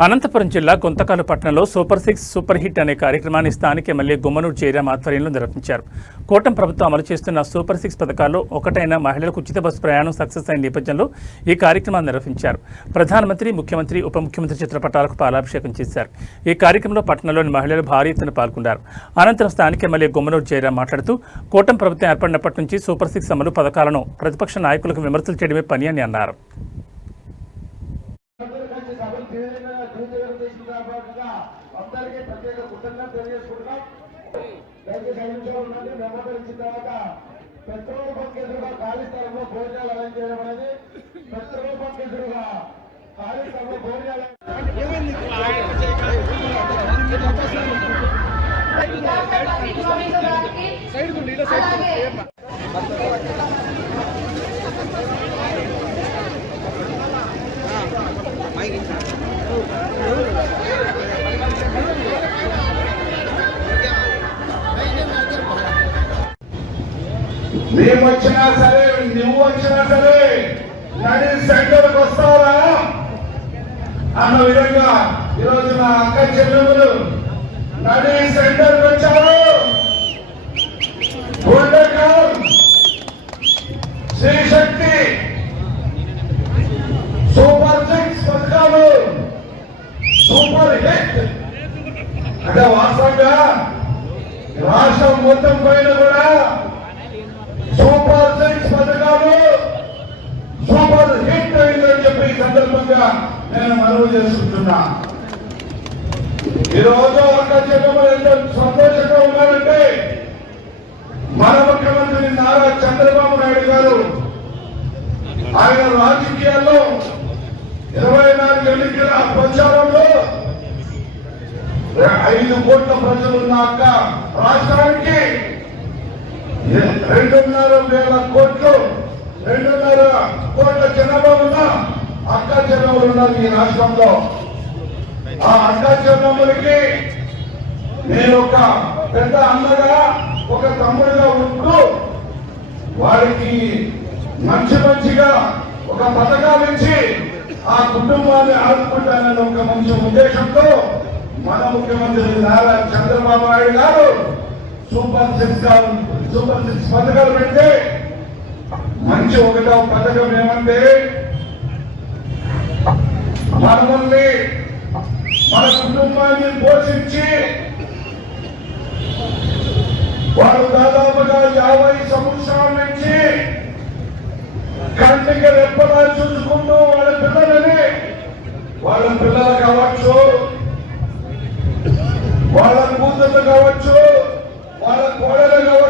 అనంతపురం జిల్లా గుంతకాలు పట్టణంలో super six super hit అనే కార్యక్రమాన్ని స్థానిక ఎమ్మెల్యే గుమ్మనూరు జయరాం ఆధ్వర్యంలో నిర్వహించారు. కూటమి ప్రభుత్వం అమలు చేస్తున్న సూపర్ సిక్స్ పథకాల్లో ఒకటైన మహిళలకు ఉచిత బస్సు ప్రయాణం సక్సెస్ అయిన నేపథ్యంలో ఈ కార్యక్రమాన్ని నిర్వహించారు. ప్రధానమంత్రి ముఖ్యమంత్రి ఉప ముఖ్యమంత్రి చిత్రపటాలకు పాలాభిషేకం చేశారు. ఈ కార్యక్రమంలో పట్టణంలోని మహిళలు భారీ ఎత్తున పాల్గొన్నారు. అనంతరం స్థానిక ఎమ్మెల్యే గుమ్మనూరు జయరాం మాట్లాడుతూ కూటమి ప్రభుత్వం ఏర్పడినప్పటి నుంచి సూపర్ సిక్స్ అమలు పథకాలను ప్రతిపక్ష నాయకులకు విమర్శలు చేయడమే పని అని అన్నారు. అందరికంటే సభలు చేసిన భాగంగా అందరికీ ప్రత్యేక కృతజ్ఞత తెలియజేసుకుంటున్నాం. దయచేసి ఐదు నిమిషాలు ఉండండి. మెమోటల్ ఇచ్చిన తర్వాత పెట్రోల్ బంక్ ఎదురుగా ఖాళీ స్థలంలో భోజనాలు అరేంజ్ చేయడం అనేది పెట్రోల్ బంక్ ఎదురుగా ఖాళీ స్థలంలో భోజనాలు మేము వచ్చినా సరే నువ్వు వచ్చినా సరే కానీ సెంటర్కి వస్తావా? అన్న విధంగా ఈరోజు నా అక్క చెల్లెములు నడి సెంటర్కి వచ్చారు. శ్రీశక్తి సూపర్ సిక్స్ పథకాలు సూపర్ హిట్. అంటే వాస్తవంగా రాష్ట్రం మొత్తం పైన కూడా సూపర్ సిక్స్ పథకాలు సూపర్ హిట్ అయిందని చెప్పి ఈ సందర్భంగా నేను మనవి చేసుకుంటున్నా. ఈ రోజు అక్క ఎంతో సంతోషంగా ఉన్నారంటే మన ముఖ్యమంత్రి నారా చంద్రబాబు నాయుడు గారు ఆయన రాజకీయాల్లో ఇరవై నాలుగు ఎన్నికల ప్రచారంలో ఐదు కోట్ల ప్రజలు ఉన్న అక్క రాష్ట్రానికి రెండున్నర వేల కోట్లు రెండున్నర కోట్ల జనాభా ఉన్న అక్క చెల్లెములు ఉన్నారు ఈ రాష్ట్రంలో. ఆ అక్క చెల్లెములకి నేను ఒక పెద్ద అన్నగా ఒక తమ్ముడుగా ఉంటూ వారికి మంచి మంచిగా ఒక పథకాలు ఇచ్చి ఆ కుటుంబాన్ని ఆదుకుంటానన్న ఒక మంచి ఉద్దేశంతో మన ముఖ్యమంత్రి నారా చంద్రబాబు నాయుడు గారు సూపర్ సిక్స్ సూపర్ సిక్స్ పథకాలు పెడితే మంచి ఒకటో పథకం ఏమంటే మనల్ని మన కుటుంబాన్ని పోషించి వారు దాదాపుగా యాభై సంవత్సరాల నుంచి కంటికి రెప్పలా చూసుకుంటూ వాళ్ళ పిల్లలని వాళ్ళ పిల్లలు కావచ్చు